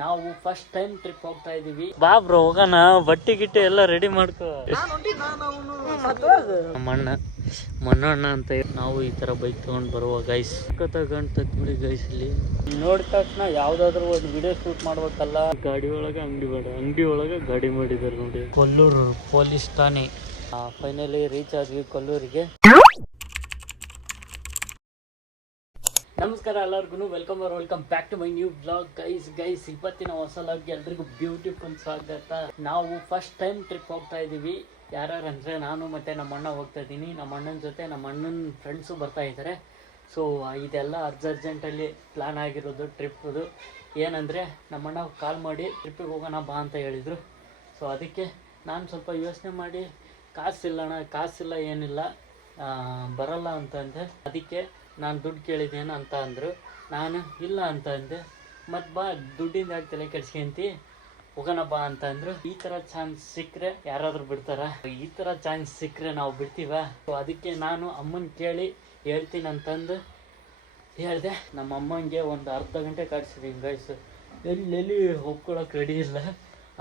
ನಾವು first time trip ಹೋಗ್ತಾ ಇದೀವಿ. ಬಾ ಬ್ರೋ ಹೋಗೋಣ, ಬಟ್ಟೆ ಗಿಟ್ಟೆ ಎಲ್ಲ ರೆಡಿ ಮಾಡ್ಕೋ. ಮಣ್ಣಣ್ಣ ಅಂತ ನಾವು ಈ ತರ ಬೈಕ್ ತಗೊಂಡ್ ಬರುವ ಗೈಸ್ ತಗೊಂಡು ಗೈಸ್. ಇಲ್ಲಿ ನೋಡಿದ ತಕ್ಷಣ ಯಾವ್ದಾದ್ರು ಒಂದು ವಿಡಿಯೋ ಶೂಟ್ ಮಾಡ್ಬೇಕಲ್ಲ. ಗಾಡಿ ಒಳಗೆ ಅಂಗಡಿ ಬೇಡ, ಅಂಗಡಿ ಒಳಗೆ ಗಾಡಿ ಮಾಡಿದಾರೆ ನೋಡಿ. ಕೊಲ್ಲೂರು ಪೊಲೀಸ್ ಠಾಣೆ. ಫೈನಲಿ ರೀಚ್ ಆದ್ವಿ ಕೊಲ್ಲೂರಿಗೆ. ನಮಸ್ಕಾರ ಎಲ್ಲರಿಗೂ, welcome back to my new blog. Guys ಇವತ್ತಿನ ಹೊಸ ಲಾಗ್ ಎಲ್ರಿಗೂ ಬ್ಯೂಟಿಫುಲ್ ಸ್ವಾಗತ. ನಾವು ಫಸ್ಟ್ ಟೈಮ್ ಟ್ರಿಪ್ ಹೋಗ್ತಾ ಇದ್ದೀವಿ. ಯಾರ್ಯಾರು ಅಂದರೆ ನಾನು ಮತ್ತು ನಮ್ಮ ಅಣ್ಣ ಹೋಗ್ತಾ ಇದ್ದೀನಿ. ನಮ್ಮ ಅಣ್ಣನ ಜೊತೆ ನಮ್ಮ ಅಣ್ಣನ ಫ್ರೆಂಡ್ಸು ಬರ್ತಾ ಇದ್ದಾರೆ. ಸೊ ಇದೆಲ್ಲ ಅರ್ಜೆಂಟಲ್ಲಿ ಪ್ಲ್ಯಾನ್ ಆಗಿರೋದು ಟ್ರಿಪ್ಪದು. ಏನಂದರೆ ನಮ್ಮಣ್ಣ ಕಾಲ್ ಮಾಡಿ ಟ್ರಿಪ್ಪಿಗೆ ಹೋಗೋಣ ಬಾ ಅಂತ ಹೇಳಿದರು. ಸೊ ಅದಕ್ಕೆ ನಾನು ಸ್ವಲ್ಪ ಯೋಚನೆ ಮಾಡಿ ಕಾಸಿಲ್ಲ ಏನಿಲ್ಲ ಬರಲ್ಲ ಅಂತಂದೆ. ಅದಕ್ಕೆ ನಾನು ದುಡ್ಡು ಕೇಳಿದ್ದೇನು ಅಂತ ಅಂದರು. ನಾನು ಇಲ್ಲ ಅಂತ ಅಂದೆ. ಮತ್ತು ಬಾ ದುಡ್ಡಿಂದ ಯಾಕೆ ತಲೆ ಕೆಡ್ಸ್ಕೊಂತಿ, ಹೋಗೋಣ ಬಾ ಅಂತ ಅಂದರು. ಈ ಥರ ಚಾನ್ಸ್ ಸಿಕ್ಕರೆ ಯಾರಾದರೂ ಬಿಡ್ತಾರ? ಈ ಥರ ಚಾನ್ಸ್ ಸಿಕ್ಕರೆ ನಾವು ಬಿಡ್ತೀವ? ಸೊ ಅದಕ್ಕೆ ನಾನು ಅಮ್ಮನ ಕೇಳಿ ಹೇಳ್ತೀನಿ ಅಂತಂದು ಹೇಳಿದೆ. ನಮ್ಮ ಅಮ್ಮನಿಗೆ ಒಂದು ಅರ್ಧ ಗಂಟೆ ಕಾಡ್ಸಿದ್ದೀನಿ ಗೈಸ್. ಎಲ್ಲಿ ಹೋಗ್ಕೊಳಕ್ಕೆ ರೆಡಿ ಇಲ್ಲ.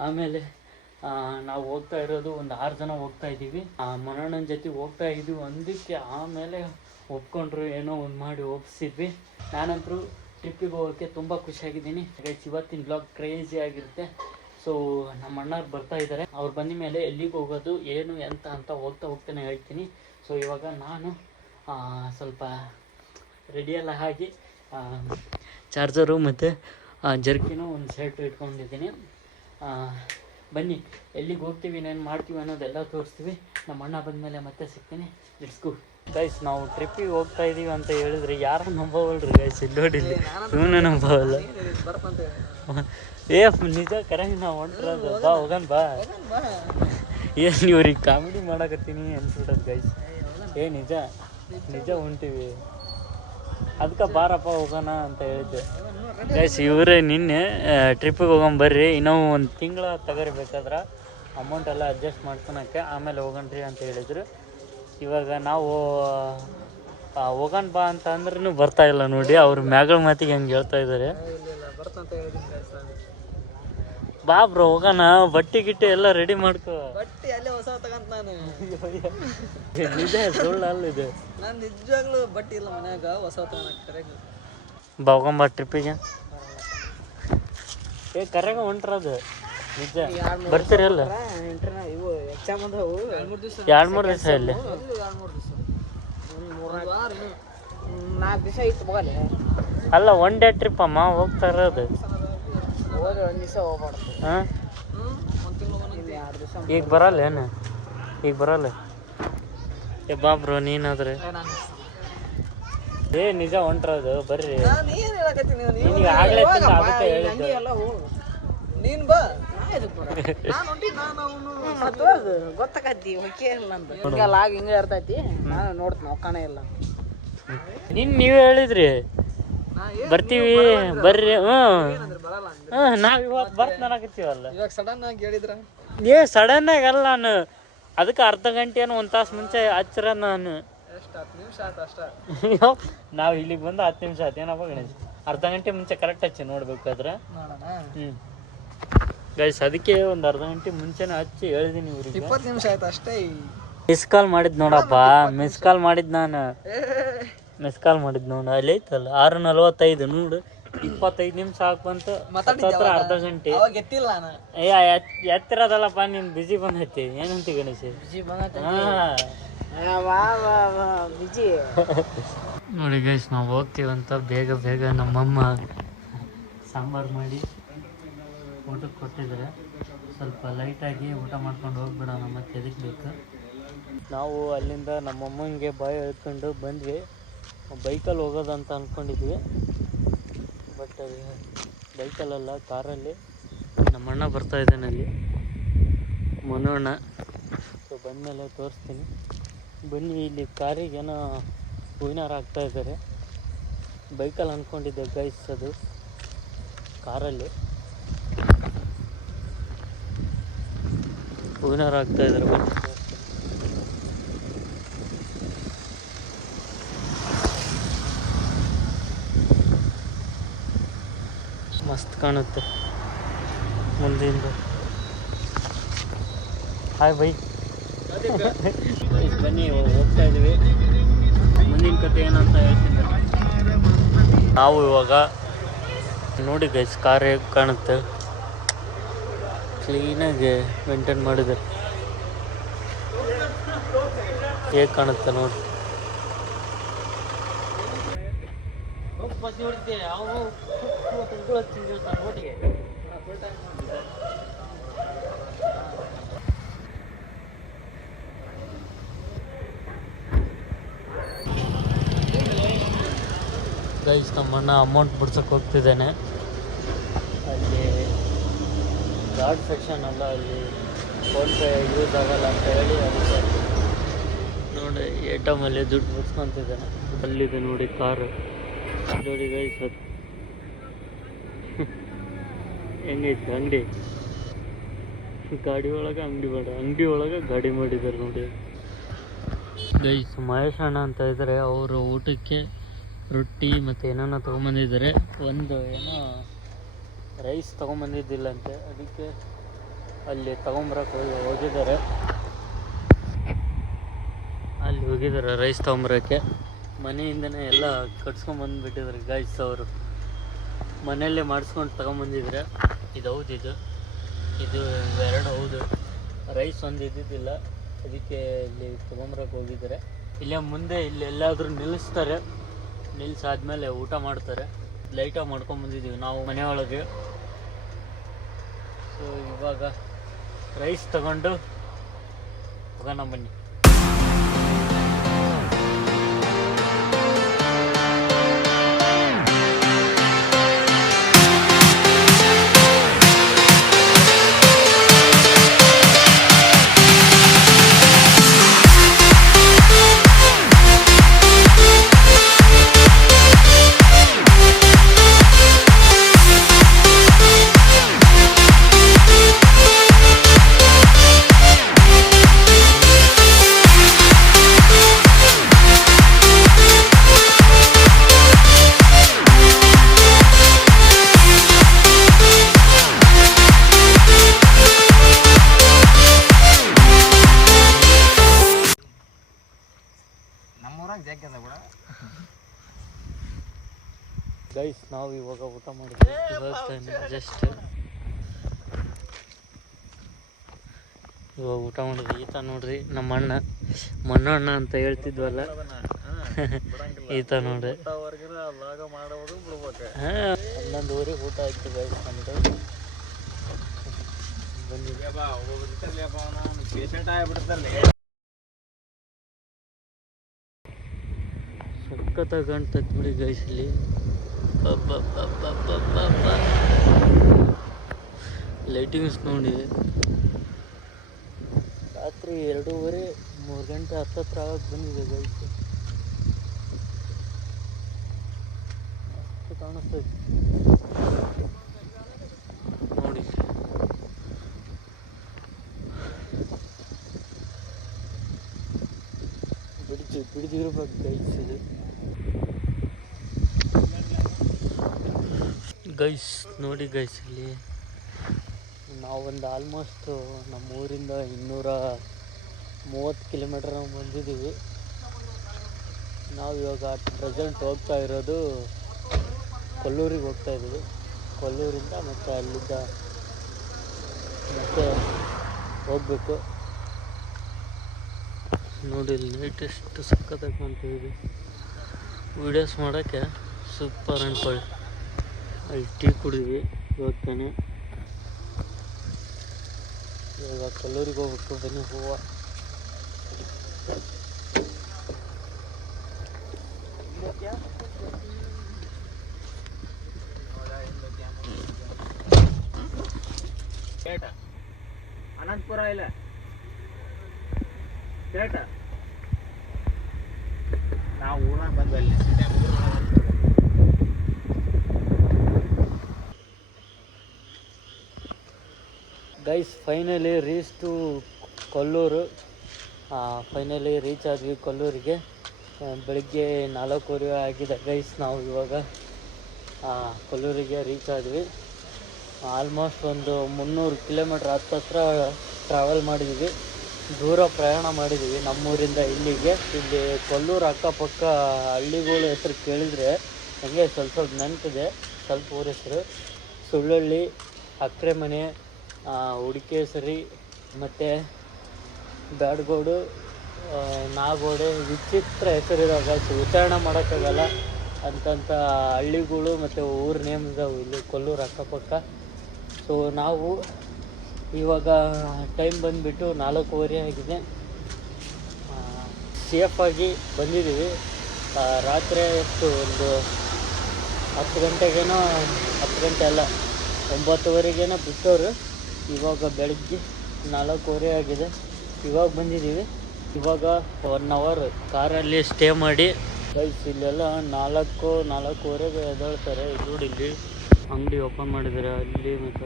ಆಮೇಲೆ ನಾವು ಹೋಗ್ತಾ ಇರೋದು ಒಂದು 6 ಜನ ಹೋಗ್ತಾ ಇದ್ದೀವಿ. ಮನಣ್ಣನ ಜೊತೆ ಹೋಗ್ತಾ ಇದ್ದೀವಿ ಒಂದಕ್ಕೆ. ಆಮೇಲೆ ಒಪ್ಕೊಂಡ್ರು, ಏನೋ ಒಂದು ಮಾಡಿ ಒಪ್ಪಿಸಿದ್ವಿ. ನಾನಂತರೂ ಟ್ರಿಪ್ಪಿಗೆ ಹೋಗೋಕ್ಕೆ ತುಂಬ ಖುಷಿಯಾಗಿದ್ದೀನಿ ಗೈಸ್. ಇವತ್ತಿನ ಬ್ಲಾಗ್ ಕ್ರೇಜಿ ಆಗಿರುತ್ತೆ. ಸೊ ನಮ್ಮ ಅಣ್ಣವ್ರು ಬರ್ತಾ ಇದ್ದಾರೆ. ಅವ್ರು ಬಂದ ಮೇಲೆ ಎಲ್ಲಿಗೆ ಹೋಗೋದು ಏನು ಎಂತ ಅಂತ ಹೋಗ್ತಾನೆ ಹೇಳ್ತೀನಿ. ಸೊ ಇವಾಗ ನಾನು ಸ್ವಲ್ಪ ರೆಡಿಯೆಲ್ಲ ಆಗಿ ಚಾರ್ಜರು ಮತ್ತು ಜರ್ಕಿನೂ ಒಂದು ಸೆಟ್ ಇಟ್ಕೊಂಡಿದ್ದೀನಿ. ಬನ್ನಿ ಎಲ್ಲಿಗೆ ಹೋಗ್ತೀವಿ, ಏನೇನು ಮಾಡ್ತೀವಿ ಅನ್ನೋದೆಲ್ಲ ತೋರಿಸ್ತೀವಿ. ನಮ್ಮ ಅಣ್ಣ ಬಂದಮೇಲೆ ಮತ್ತೆ ಸಿಗ್ತೀನಿ. Let's go guys. ನಾವು ಟ್ರಿಪ್ಪಿಗೆ ಹೋಗ್ತಾ ಇದ್ದೀವಿ ಅಂತ ಹೇಳಿದ್ರೆ ಯಾರು ನಂಬೋವಲ್ರಿ ಗೈಸ್. ಇಲ್ಲಿ ನೋಡಿಲ್ಲಿ ಇವನೇ ನಂಬೋವಲ್ಲ. ನಿಜ ಕರೆಂಟ್ ನಾವು ಹೊಂಟ್ರದ. ಬಾ ಹೋಗನ್ ಬಾ. ಏನು ಇವ್ರಿಗೆ ಕಾಮಿಡಿ ಮಾಡಕತ್ತೀನಿ ಅನ್ಸ್ಬಿಟ್ಟದ ಗೈಸ್. ನಿಜ ಹೊಂಟೀವಿ. ಅದಕ್ಕೆ ಬಾರಪ್ಪ ಹೋಗೋಣ ಅಂತ ಹೇಳಿದ್ದೆ ಗೈಸ್. ಇವರೇ ನಿನ್ನೆ ಟ್ರಿಪ್ಪಿಗೆ ಹೋಗೋಣ ಇನ್ನೂ ಒಂದು ತಿಂಗಳ ತಗೋಬೇಕಾದ್ರೆ ಅಮೌಂಟೆಲ್ಲ ಅಡ್ಜಸ್ಟ್ ಮಾಡ್ಕೊಳಕ್ಕೆ, ಆಮೇಲೆ ಹೋಗೋಣ್ರಿ ಅಂತ ಹೇಳಿದರು. ಇವಾಗ ನಾವು ಹೋಗೋಣ ಬಾ ಅಂತ ಅಂದ್ರೂ ಬರ್ತಾ ಇಲ್ಲ ನೋಡಿ. ಅವ್ರು ಮ್ಯಾಗಳ ಮಾತಿಗೆ ಹಂಗೆ ಹೇಳ್ತಾ ಇದ್ದಾರೆ. ಬಾ ಬ್ರೋ ಹೋಗೋಣ, ಬಟ್ಟೆ ಗಿಟ್ಟೆ ಎಲ್ಲ ರೆಡಿ ಮಾಡ್ಕೋ. ನಿಜ ಸುಳ್ಳು ಅಲ್ಲಿದೆ. ನಾನು ನಿಜವಾಗ್ಲೂ ಬಟ್ಟೆ ಇಲ್ಲ ಮನ್ಯಾಗ, ಹೊಸ ತಗೊಂಡು ಬಾ ಹೋಗಂಬ ಟ್ರಿಪ್ಪಿಗೆ. ಕರೆಗ ಹೊಂಟ್ರದು ನಿಜ. ಬರ್ತೀರಲ್ಲ? ಇವು ಎಕ್ಸಾಮ್ ಬಂದವು 2-3 ದಿವಸ ಇಲ್ಲಿ. 4 ದಿವಸ ಇತ್ತು ಬಗಲಿ. ಅಲ್ಲ ಒನ್ ಡೇ ಟ್ರಿಪ್ ಅಮ್ಮ ಹೋಗ್ತಾ ಇರೋದು. ಹೋದ್ರೆ 1 ದಿವಸ ಹೋಗ್ಬಾರ್ದು. ಹಾಂ 2 ದಿವಸ ಈಗ ಬರಲ್ಲ ಏನು? ಈಗ ಬರಲ್ಲ. ಬಾ ಬ್ರೋ ನೀನಾದ್ರೆ. ನಿಜ ಹೊಂಟ್ರದು ಬರ್ರಿ. ನಿನಗೆ ಆಗಲೇ ಅದಕ್ಕೆ ಹೇಳಿದ್ದು. ನೀನು ಬಾ ಗೊತ್ತಾಕತಿ. ಲಾಗ್ ಹಿಂಗೆ ಇರ್ತೈತಿ. ನಾನು ನೋಡ್ತೀನಿ ಒಕ್ಕಣೆ ಇಲ್ಲ. ನೀವೇ ಹೇಳಿದ್ರಿ ಬರ್ತೀವಿ ಬರ್ರಿ. ನಾವ್ ಇವತ್ತು ಬರ್ತನಾಕತ್ತೀವಲ್ಲ. ಇವಾಗ ಸಡನ್ ಆಗಿ ಹೇಳಿದ್ರ? ಸಡನ್ ಆಗಿ ಅಲ್ಲ, ನಾನು ಅದಕ್ಕೆ ಅರ್ಧ ಗಂಟೆ ಏನೋ 1 ತಾಸು ಮುಂಚೆ ಹಚ್ಚರ. ನಾನು 10 ನಿಮಿಷ ಆಯ್ತು ಅಷ್ಟ. ನಾವು ಇಲ್ಲಿಗೆ ಬಂದು 10 ನಿಮಿಷ ಆಯ್ತು ಏನಪ್ಪ ಗಣೇಶ್. ಅರ್ಧ ಗಂಟೆ ಮುಂಚೆ ಕರೆಕ್ಟ್ ಹಚ್ಚಿ ನೋಡ್ಬೇಕಾದ್ರೆ. ಗೈಸ್ ಅದಕ್ಕೆ ಒಂದು ಅರ್ಧ ಗಂಟೆ ಮುಂಚೆನೇ ಹಚ್ಚಿ ಹೇಳಿದೀನಿ ಇವ್ರಿಗೆ. 20 ನಿಮಿಷ ಆಯ್ತು ಅಷ್ಟೇ. ಮಿಸ್ ಕಾಲ್ ಮಾಡಿದ್ ನೋಡಪ್ಪ. ಮಿಸ್ ಕಾಲ್ ಮಾಡಿದ್ ನಾನು. ಅಲ್ಲಿ ಐತಲ್ಲ 6:45 ನೋಡು. 25 ನಿಮಿಷ ಹಾಕ್ಬಂತು. ಅರ್ಧ ಗಂಟೆ ಎತ್ತಿರೋದಲ್ಲಪ್ಪ. ನೀನ್ ಬಿಜಿ ಬಂದೈತಿ ಏನಂತ ಗಣೇಶ್? ನೋಡಿ ಗೈಸ್ ನಾವು ಹೋಗ್ತೀವಂತ ಬೇಗ ನಮ್ಮಮ್ಮ ಸಾಂಬಾರು ಮಾಡಿ ಊಟಕ್ಕೆ ಕೊಟ್ಟಿದ್ದಾರೆ. ಸ್ವಲ್ಪ ಲೈಟಾಗಿ ಊಟ ಮಾಡ್ಕೊಂಡು ಹೋಗ್ಬಿಡೋಣ, ಮತ್ತೆ ಎದಕ್ಕೆ ಬೇಕು. ನಾವು ಅಲ್ಲಿಂದ ನಮ್ಮಮ್ಮನಿಗೆ ಬಾಯಿ ಹೇಳ್ಕೊಂಡು ಬಂದ್ವಿ. ಬೈಕಲ್ಲಿ ಹೋಗೋದಂತ ಅಂದ್ಕೊಂಡಿದ್ವಿ, ಬಟ್ ಬೈಕಲ್ಲ ಕಾರಲ್ಲಿ. ನಮ್ಮಣ್ಣ ಬರ್ತಾ ಇದ್ದಾನೆ ಅಲ್ಲಿ, ಮನೋಣ್ಣ. ಸೊ ಬಂದಮೇಲೆ ತೋರಿಸ್ತೀನಿ ಬನ್ನಿ. ಇಲ್ಲಿ ಕಾರಿಗೇನೋ ಹೂವಿನಾರ ಹಾಕ್ತಾ ಇದ್ದಾರೆ. ಬೈಕಲ್ಲಿ ಅಂದ್ಕೊಂಡಿದ್ದೆ ಗೈಸ್, ಅದು ಕಾರಲ್ಲಿ ಹೂವಿನಾರ ಹಾಕ್ತಾ ಇದ್ದಾರೆ. ಮಸ್ತ್ ಕಾಣುತ್ತೆ. ಮುಂದಿಂದ ಹಾಯ್ ಬೈ ಬನ್ನಿ ಹೋಗ್ತಾ ಇದ್ದೀವಿ. ಮುಂದಿನ ಕತೆ ಏನಂತ ಹೇಳ್ತೀನಿ. ನಾವು ಇವಾಗ ನೋಡಿ ಗೈಸ್ ಕಾರ್ ಹೇಗೆ ಕಾಣುತ್ತೆ, ಕ್ಲೀನಾಗಿ ಮೇಂಟೈನ್ ಮಾಡಿದ್ದಾರೆ. ಹೇಗೆ ಕಾಣುತ್ತೆ ನೋಡಿ. ಗೈಸ್ ನಮ್ಮಣ್ಣ ಅಮೌಂಟ್ ಬಿಡ್ಸಕ್ಕೆ ಹೋಗ್ತಿದ್ದಾನೆ. ಅಲ್ಲಿ ಗಾರ್ಡ್ ಸೆಕ್ಷನ್ ಅಲ್ಲ, ಅಲ್ಲಿ ಫೋನ್ಪೇ ಯೂಸ್ ಆಗಲ್ಲ ಅಂತ ಹೇಳಿ ಅದಕ್ಕೆ ನೋಡಿ ATM ಅಲ್ಲಿ ದುಡ್ಡು ಬಿಡ್ಸ್ಕೊತಿದ್ದಾನೆ. ಅಲ್ಲಿದೆ ನೋಡಿ ಕಾರು ನೋಡಿ ಗೈಸ್. ಅದು ಹೆಂಗೈತೆ ಅಂಗಡಿ, ಗಾಡಿ ಒಳಗೆ ಅಂಗಡಿ ಬೇಡ, ಅಂಗಡಿ ಒಳಗೆ ಗಾಡಿ ಮಾಡಿದ್ದಾರೆ ನೋಡಿ ಗೈಸ್. ಮಹೇಶ್ ಅಣ್ಣ ಅಂತ ಇದ್ದಾರೆ, ಅವರು ಊಟಕ್ಕೆ ರೊಟ್ಟಿ ಮತ್ತು ಏನಾನ ತೊಗೊಂಬಂದಿದ್ದಾರೆ. ಒಂದು ಏನೋ ರೈಸ್ ತೊಗೊಂಬಂದಿದ್ದಿಲ್ಲಂತೆ, ಅದಕ್ಕೆ ಅಲ್ಲಿ ತೊಗೊಂಬರಕ್ಕೆ ಹೋಗಿದ್ದಾರೆ. ಅಲ್ಲಿ ಹೋಗಿದ್ದಾರೆ ರೈಸ್ ತೊಗೊಂಬರೋಕ್ಕೆ. ಮನೆಯಿಂದನೇ ಎಲ್ಲ ಕಟ್ಸ್ಕೊಂಬಂದುಬಿಟ್ಟಿದ್ದಾರೆ ಗೈಸ್. ಅವರು ಮನೆಯಲ್ಲೇ ಮಾಡಿಸ್ಕೊಂಡು ತೊಗೊಂಬಂದಿದ್ರೆ. ಇದು ಹೌದು, ಇದು ಎರಡು ಹೌದು. ರೈಸ್ ಒಂದು ಇದ್ದಿದ್ದಿಲ್ಲ, ಅದಕ್ಕೆ ಇಲ್ಲಿ ತೊಗೊಂಬರಕ್ಕೆ ಹೋಗಿದ್ದಾರೆ. ಇಲ್ಲೇ ಮುಂದೆ ಇಲ್ಲಿ ಎಲ್ಲಾದರೂ ನಿಲ್ಲಿಸ್ತಾರೆ, ನಿಲ್ಲಿಸಾದ್ಮೇಲೆ ಊಟ ಮಾಡ್ತಾರೆ. ಲೈಟಾಗಿ ಮಾಡ್ಕೊಂಬಂದಿದ್ದೀವಿ ನಾವು ಮನೆಯೊಳಗೆ. ಸೊ ಇವಾಗ ರೈಸ್ ತಗೊಂಡು ಹೋಗೋಣ ಬನ್ನಿ. ಗೈಸ್ ನಾವು ಇವಾಗ ಊಟ ಮಾಡಿದ್ವಿ. ಜಸ್ಟ್ ಇವಾಗ ಊಟ ಮಾಡಿದ್ವಿ. ಈತ ನೋಡ್ರಿ ನಮ್ಮ ಅಣ್ಣ, ಮಣ್ಣಣ್ಣ ಅಂತ ಹೇಳ್ತಿದ್ವಲ್ಲ, ಈತ ನೋಡ್ರಿ. 11:00 ಊಟ ಆಯ್ತು ಗೈಸ್ ನಮ್ದು. ಸಖತ್ತಾಗಿ ಕಾಣ್ತೈತೆ ಬಿಡಿ ಗೈಸ್ ಇಲ್ಲಿ. ಲೈಟಿಂಗ್ಸ್ ನೋಡಿ. ರಾತ್ರಿ 2:30-3 ಗಂಟೆ ಹತ್ತತ್ರ ಆಗಕ್ಕೆ ಬಂದಿದೆ ಗೈಸ್. ಅಷ್ಟು ಕಾಣಿಸ್ತೈತೆ ನೋಡಿ. ಬಿಡಿದಿರ್ಬೇಕು ಗೈಸ್ ಇದು. ಗೈಸ್ ನೋಡಿ ಗೈಸ್, ಇಲ್ಲಿ ನಾವೊಂದು ಆಲ್ಮೋಸ್ಟ್ ನಮ್ಮ ಊರಿಂದ 230 ಕಿಲೋಮೀಟರ್ ನಾವು ಬಂದಿದ್ದೀವಿ. ನಾವು ಇವಾಗ ಪ್ರೆಸೆಂಟ್ ಹೋಗ್ತಾ ಇರೋದು ಕೊಲ್ಲೂರಿಗೆ ಹೋಗ್ತಾ ಇದ್ದೀವಿ. ಕೊಲ್ಲೂರಿಂದ ಮತ್ತು ಅಲ್ಲಿಂದ ಮತ್ತೆ ಹೋಗಬೇಕು ನೋಡಿ. ಲೇಟೆಸ್ಟ್ ಸಖತ್ತಾಗಿ ಕಾಣ್ತಿದ್ದೀವಿ. ವೀಡಿಯೋಸ್ ಮಾಡೋಕ್ಕೆ ಸೂಪರ್ ಅನ್ಕೊಳ್ಳಿ. ಅಲ್ಲಿ ಟೀ ಕುಡಿದ್ವಿ ಇವಾಗ ತಾನೆ. ಇವಾಗ ಕಲ್ಲೂರಿಗೆ ಹೋಗ್ಬೇಕು. ಬನ್ನಿ ಹೂವು. ಅನಂತಪುರ ಇಲ್ಲ ಕೇಟ ನಾವು ಊರಾಗ ಬಂದ್ವಿ. ಅಲ್ಲಿ guys finally reach to Kollur. Finally reach ಆದ್ವಿ ಕೊಲ್ಲೂರಿಗೆ. ಬೆಳಿಗ್ಗೆ 4:15 ಆಗಿದೆ ಗೈಸ್. ನಾವು ಇವಾಗ ಕೊಲ್ಲೂರಿಗೆ ರೀಚ್ ಆದ್ವಿ. ಆಲ್ಮೋಸ್ಟ್ ಒಂದು 300 ಕಿಲೋಮೀಟ್ರ್ ಹತ್ರ ಟ್ರಾವೆಲ್ ಮಾಡಿದ್ದೀವಿ. ದೂರ ಪ್ರಯಾಣ ಮಾಡಿದ್ದೀವಿ ನಮ್ಮೂರಿಂದ ಇಲ್ಲಿಗೆ. ಇಲ್ಲಿ ಕೊಲ್ಲೂರು ಅಕ್ಕಪಕ್ಕ ಹಳ್ಳಿಗಳ ಹೆಸರು ಕೇಳಿದರೆ ನನಗೆ ಸ್ವಲ್ಪ ನೆನಪಿದೆ. ಸ್ವಲ್ಪ ಊರ ಹೆಸರು ಸುಳ್ಳಳ್ಳಿ, ಅಕ್ರೆಮನೆ, ಹುಡಿಕೇಸರಿ ಮತ್ತು ಬ್ಯಾಡಗೋಡು, ನಾಗೋಡೆ, ವಿಚಿತ್ರ ಹೆಸರಿದಾಗ ಉಚ್ಚಾರಣೆ ಮಾಡೋಕ್ಕಾಗಲ್ಲ ಅಂತಂಥ ಹಳ್ಳಿಗಳು ಮತ್ತು ಊರ ನೇಮ್ ಇದಾವೆ ಇಲ್ಲಿ ಕೊಲ್ಲೂರು ಅಕ್ಕಪಕ್ಕ. ಸೊ ನಾವು ಇವಾಗ ಟೈಮ್ ಬಂದುಬಿಟ್ಟು 4:15 ಆಗಿದೆ. ಸೇಫಾಗಿ ಬಂದಿದ್ದೀವಿ. ರಾತ್ರಿ ಎಷ್ಟು ಒಂದು 10 ಗಂಟೆಗೇನೋ, 10 ಗಂಟೆ ಅಲ್ಲ 9:30ಗೇನೋ ಬಿಟ್ಟವರು. ಇವಾಗ ಬೆಳಗ್ಗೆ 4:15 ಆಗಿದೆ. ಇವಾಗ ಬಂದಿದ್ದೀವಿ. ಇವಾಗ 1 ಅವರ್ ಕಾರಲ್ಲಿ ಸ್ಟೇ ಮಾಡಿ ಗೈಸ್ ಇಲ್ಲೆಲ್ಲ 4:30ಗೆ ಎದ್ದೇಳ್ತಾರೆ. ನೋಡಿ ಇಲ್ಲಿ ಅಂಗಡಿ ಓಪನ್ ಮಾಡಿದ್ದಾರೆ ಅಲ್ಲಿ ಮತ್ತು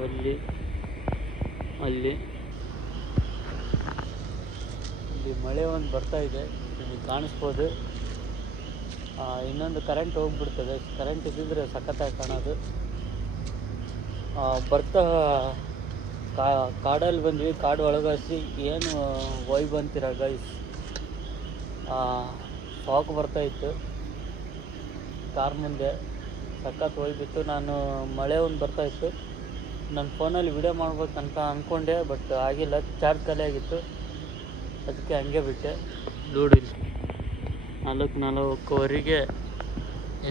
ಅಲ್ಲಿ ಮಳೆ ಒಂದು ಬರ್ತಾ ಇದೆ, ನಿಮಗೆ ಕಾಣಿಸ್ಬೋದು. ಇನ್ನೊಂದು ಕರೆಂಟ್ ಹೋಗ್ಬಿಡ್ತದೆ. ಕರೆಂಟ್ ಇದ್ದಿದ್ರೆ ಸಖತ್ತಾಗಿ ಕಾಣೋದು. ಬರ್ತಾ ಕಾಡಲ್ಲಿ ಬಂದ್ವಿ. ಕಾಡು ಒಳಗಾಸಿ ಏನು ವೈಬ್ ಅಂತೀರ ಗೈಸ್. ಫಾಗ್ ಬರ್ತಾಯಿತ್ತು ಕಾರ್ ಮುಂದೆ, ಸಖತ್ ವೈಬಿತ್ತು. ನಾನು ಮಳೆ ಒಂದು ಬರ್ತಾಯಿತ್ತು. ನನ್ನ ಫೋನಲ್ಲಿ ವಿಡಿಯೋ ಮಾಡ್ಬೇಕಂತ ಅಂದ್ಕೊಂಡೆ, ಬಟ್ ಆಗಿಲ್ಲ, ಚಾರ್ಜ್ ಖಾಲಿ ಆಗಿತ್ತು. ಅದಕ್ಕೆ ಹಂಗೆ ಬಿಟ್ಟೆ. ನೋಡಿ 4:40ವರೆಗೆ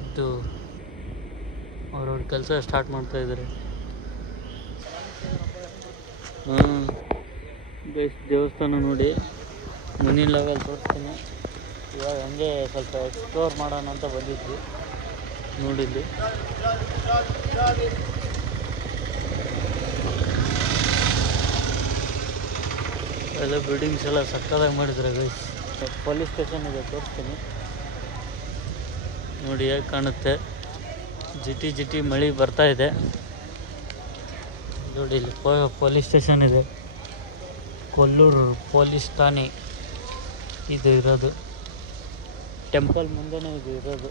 ಎದ್ದು ಅವ್ರವ್ರ ಕೆಲಸ ಸ್ಟಾರ್ಟ್ ಮಾಡ್ತಾಯಿದ್ದಾರೆ. ಬೇಸ್ ದೇವಸ್ಥಾನ ನೋಡಿ, ಮುಂದಿನ ಲೆವೆಲ್ ತೋರಿಸ್ತೀನಿ. ಇವಾಗ ಹಂಗೆ ಸ್ವಲ್ಪ ಎಕ್ಸ್ಪ್ಲೋರ್ ಮಾಡೋಣ ಅಂತ ಬಂದಿದ್ವಿ. ನೋಡಿದ್ವಿ ಎಲ್ಲ ಬಿಲ್ಡಿಂಗ್ಸ್ ಎಲ್ಲ ಸಕ್ಕದಾಗಿ ಮಾಡಿದ್ದಾರೆ ಗೈಸ್. ಪೊಲೀಸ್ ಸ್ಟೇಷನ್ ಇದೆ, ತೋರಿಸ್ತೀನಿ ನೋಡಿ ಹೇಗೆ ಕಾಣುತ್ತೆ. ಜಿಟಿ ಮಳೆ ಬರ್ತಾ ಇದೆ ನೋಡಿ. ಇಲ್ಲಿ ಪೊಲೀಸ್ ಸ್ಟೇಷನ್ ಇದೆ, ಕೊಲ್ಲೂರು ಪೊಲೀಸ್ ಠಾಣೆ ಇದು ಇರೋದು. ಟೆಂಪಲ್ ಮುಂದೆನೇ ಇದು ಇರೋದು.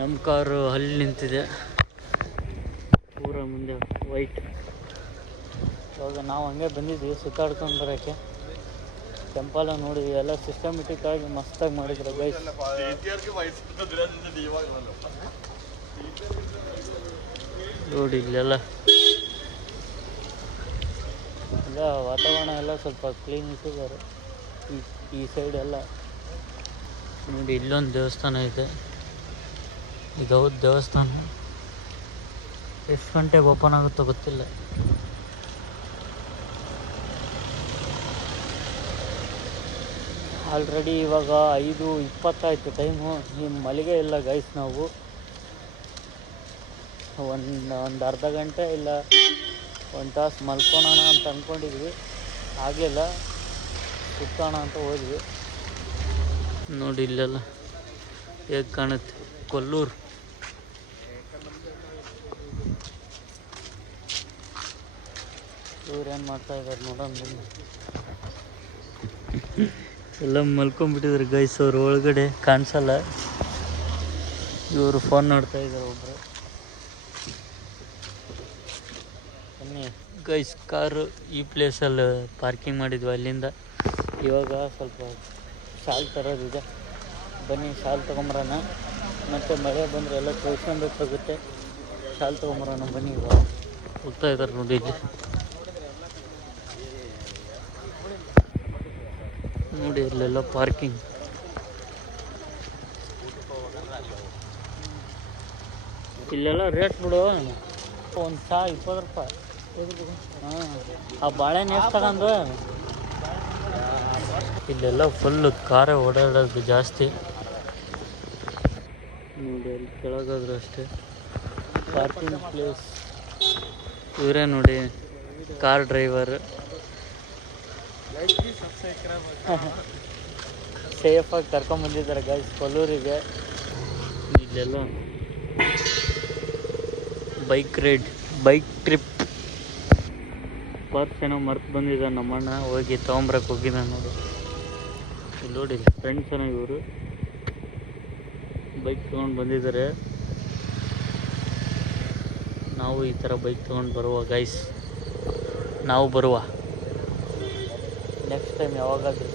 ನಮ್ಮ ಕಾರು ಅಲ್ಲಿ ನಿಂತಿದೆ ಪೂರ ಮುಂದೆ ವೈಟ್. ಇವಾಗ ನಾವು ಹಂಗೆ ಬಂದಿದ್ವಿ ಸುತ್ತಾಡ್ಕೊಂಡು ಬರೋಕ್ಕೆ. ಟೆಂಪಲ್ ನೋಡಿದ್ವಿ, ಎಲ್ಲ ಸಿಸ್ಟಮೆಟಿಕ್ ಆಗಿ ಮಸ್ತಾಗಿ ಮಾಡಿದ್ರು ಗೈಸ್. ನೋಡಿ ಇಲ್ಲೆಲ್ಲ ಎಲ್ಲ ವಾತಾವರಣ ಎಲ್ಲ ಸ್ವಲ್ಪ ಕ್ಲೀನ್ ಇಟ್ಟಿದ್ದಾರೆ. ಈ ಸೈಡ್ ಎಲ್ಲ ನೋಡಿ. ಇಲ್ಲೊಂದು ದೇವಸ್ಥಾನ ಇದೆ, ಇದು ಹೌದು ದೇವಸ್ಥಾನ. ಎಷ್ಟು ಗಂಟೆಗೆ ಓಪನ್ ಆಗುತ್ತೋ ಗೊತ್ತಿಲ್ಲ. ಆಲ್ರೆಡಿ ಇವಾಗ 5:20 ಆಯಿತು ಟೈಮು. ನಿಮ್ಮ ಮಲ್ಲಿಗೆ ಇಲ್ಲ ಗೈಸ್. ನಾವು ಒಂದು ಅರ್ಧ ಗಂಟೆ ಇಲ್ಲ 1 ತಾಸು ಮಲ್ಕೊಳ್ಳೋಣ ಅಂತ ಅಂದ್ಕೊಂಡಿದ್ವಿ, ಆಗಲಿಲ್ಲ. ಸುತ್ತೋಣ ಅಂತ ಹೋದ್ವಿ. ನೋಡಿ ಇಲ್ಲೆಲ್ಲ ಹೇಗೆ ಕಾಣುತ್ತೆ ಕೊಲ್ಲೂರು. ಇವ್ರು ಏನು ಮಾಡ್ತಾಯಿದ್ದಾರೆ ನೋಡೋಣ ಬನ್ನಿ. ಎಲ್ಲ ಮಲ್ಕೊಂಡ್ಬಿಟ್ಟಿದ್ದಾರೆ ಗೈಸ್. ಅವ್ರು ಒಳಗಡೆ ಕಾಣಿಸಲ್ಲ. ಇವರು ಫೋನ್ ನೋಡ್ತಾ ಇದ್ದಾರೆ ಒಬ್ಬರು. ಬನ್ನಿ ಗೈಸ್, ಕಾರು ಈ ಪ್ಲೇಸಲ್ಲಿ ಪಾರ್ಕಿಂಗ್ ಮಾಡಿದ್ವಿ. ಅಲ್ಲಿಂದ ಇವಾಗ ಸ್ವಲ್ಪ ಶಾಲ್ ತರೋದಿದೆ. ಬನ್ನಿ ಶಾಲ್ ತೊಗೊಂಬರೋಣ. ಮತ್ತು ಮಳೆ ಬಂದರೆ ಎಲ್ಲ ತೊಳ್ಕೊಬೇಕಾಗುತ್ತೆ. ಶಾಲ್ ತೊಗೊಂಬರೋಣ ಬನ್ನಿ. ಇವಾಗ ಹೋಗ್ತಾ ಇದ್ದಾರೆ ನೋಡಿ ಇಲ್ಲಿ. ನೋಡಿ ಅಲ್ಲೆಲ್ಲ ಪಾರ್ಕಿಂಗ್. ಇಲ್ಲೆಲ್ಲ ರೇಟ್ ಬಿಡು. ಒಂದು ಚಾ 20 ರೂಪಾಯಿ. ಹಾಂ, ಆ ಬಾಳೆಹಣ್ಣು ಎಷ್ಟು ತಗೊಂಡು. ಇಲ್ಲೆಲ್ಲ ಫುಲ್ಲು ಕಾರೇ ಓಡಾಡೋದು ಜಾಸ್ತಿ. ನೋಡಿ ಅಲ್ಲಿ ಕೆಳಗಾದ್ರೂ ಅಷ್ಟೇ ಪಾರ್ಕಿಂಗ್ ಪ್ಲೇಸ್. ಇವರೇ ನೋಡಿ ಕಾರ್ ಡ್ರೈವರ್. ಸೇಫಾಗಿ ಕರ್ಕೊಂಬಂದಿದ್ದಾರೆ ಗೈಸ್ ಕೊಲ್ಲೂರಿಗೆ. ಇಲ್ಲೆಲ್ಲ bike ride, bike trip. Purse ಏನೋ ಮರ್ತು ಬಂದಿದ್ದಾರೆ ನಮ್ಮಣ್ಣ, ಹೋಗಿ ತೊಗೊಂಬರಕ್ಕೆ ಹೋಗಿದ್ದ ನೋಡಿ. ಇಲ್ಲಿ ನೋಡಿ ಫ್ರೆಂಡ್ಸ್ ಏನೋ ಇವರು ಬೈಕ್ ತೊಗೊಂಡು ಬಂದಿದ್ದಾರೆ. ನಾವು ಈ ಥರ ಬೈಕ್ ತೊಗೊಂಡು ಬರುವ ಗೈಸ್, ನಾವು ಬರುವ ನೆಕ್ಸ್ಟ್ ಟೈಮ್ ಯಾವಾಗಾದರೂ.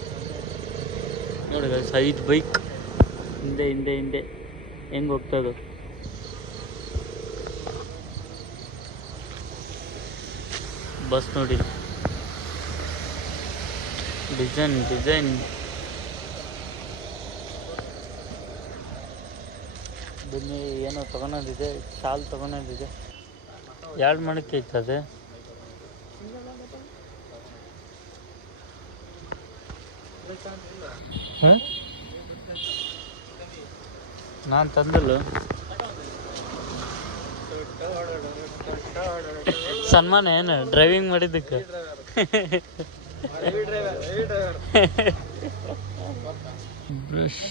ನೋಡಿ ಗೈಸ್ 5 ಬೈಕ್ ಹಿಂದೆ ಹಿಂದೆ ಹಿಂದೆ ಹೆಂಗೆ ಹೋಗ್ತದೋ. ಬಸ್ ನೋಡಿ, ಡಿಸೈನ್ ಬನ್ನಿ. ಏನೋ ತೊಗೊಳೋದಿದೆ, ಶಾಲ್ ತೊಗೊಳೋದಿದೆ. 2 ಮಣಕ್ಕೆ ಐತದೆ. ನಾನು ತಂದಲು ಸನ್ಮಾನ ಏನು ಡ್ರೈವಿಂಗ್ ಮಾಡಿದ್ದಕ್ಕೆ. ಬ್ರಷ್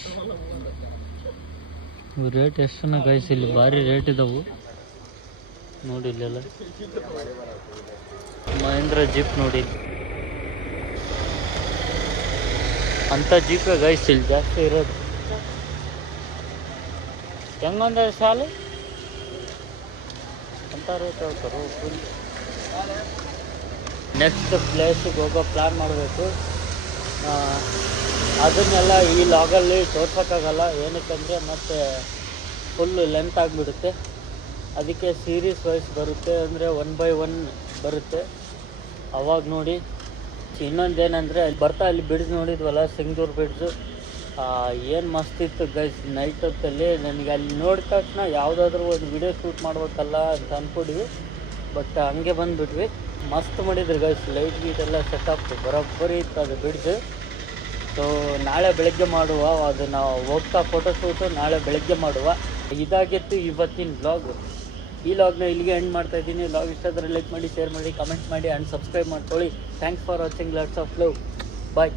ರೇಟ್ ಎಷ್ಟನ್ನ ಗೈಸ್, ಇಲ್ಲಿ ಭಾರಿ ರೇಟ್ ಇದಾವು ನೋಡಿ. ಇಲ್ಲೆಲ್ಲ ಮಹೇಂದ್ರ ಜೀಪ್ ನೋಡಿ, ಅಂಥ ಜೀಪೇ ಗೈಸ್ ಇಲ್ಲಿ ಜಾಸ್ತಿ ಇರೋದು. ಹೆಂಗೊಂದ ಸಾಲು ಅಂತ ರೇಟ್ ಹೇಳ್ತಾರೆ ಫುಲ್. ನೆಕ್ಸ್ಟ್ ಪ್ಲೇಸಿಗೆ ಹೋಗೋ ಪ್ಲ್ಯಾನ್ ಮಾಡಬೇಕು. ಅದನ್ನೆಲ್ಲ ಈ ಲಾಗಲ್ಲಿ ತೋರ್ಸೋಕ್ಕಾಗಲ್ಲ, ಏನಕ್ಕಂದರೆ ಮತ್ತೆ ಫುಲ್ಲು ಲೆಂತ್ ಆಗಿಬಿಡುತ್ತೆ. ಅದಕ್ಕೆ ಸೀರೀಸ್ ವೈಸ್ ಬರುತ್ತೆ, ಅಂದರೆ 1 by 1 ಬರುತ್ತೆ. ಅವಾಗ ನೋಡಿ. ಇನ್ನೊಂದೇನೆಂದರೆ ಅಲ್ಲಿ ಬ್ರಿಡ್ಜ್ ನೋಡಿದ್ವಲ್ಲ, ಸಿಂಗೂರು ಬ್ರಿಡ್ಜು, ಏನು ಮಸ್ತಿತ್ತು ಗೈಸ್ ನೈಟ್ ಹೊತ್ತಲ್ಲಿ. ನನಗೆ ಅಲ್ಲಿ ನೋಡಿದ ತಕ್ಷಣ ಯಾವುದಾದ್ರೂ ಒಂದು ವಿಡಿಯೋ ಶೂಟ್ ಮಾಡ್ಬೇಕಲ್ಲ ಅಂತ ಅಂದ್ಕೊಂಡ್ವಿ. ಬಟ್ ಹಂಗೆ ಬಂದುಬಿಟ್ವಿ. ಮಸ್ತ್ ಮಾಡಿದ್ರು ಗೈಸ್, ಲೈಟ್ ಗೀಟ್ ಎಲ್ಲ ಸೆಟಪ್ ಬರೋಬ್ಬರಿ ಇತ್ತು ಅದು ಬ್ರಿಡ್ಜ್. ಸೊ ನಾಳೆ ಬೆಳಗ್ಗೆ ಮಾಡುವ, ಅದು ನಾವು ಹೋಗ್ತಾ ಫೋಟೋಶೂಟು ನಾಳೆ ಬೆಳಗ್ಗೆ ಮಾಡುವ. ಇದಾಗಿತ್ತು ಇವತ್ತಿನ ವ್ಲಾಗ್. ಈ ವ್ಲಾಗ್ನ ಇಲ್ಲಿಗೆ ಎಂಡ್ ಮಾಡ್ತಾಯಿದ್ದೀನಿ. ವ್ಲಾಗ್ ಇಷ್ಟ ಆದರೆ ಲೈಕ್ ಮಾಡಿ, ಶೇರ್ ಮಾಡಿ, ಕಮೆಂಟ್ ಮಾಡಿ ಆ್ಯಂಡ್ ಸಬ್ಸ್ಕ್ರೈಬ್ ಮಾಡ್ಕೊಳ್ಳಿ. Thanks for watching. Lots of love. Bye.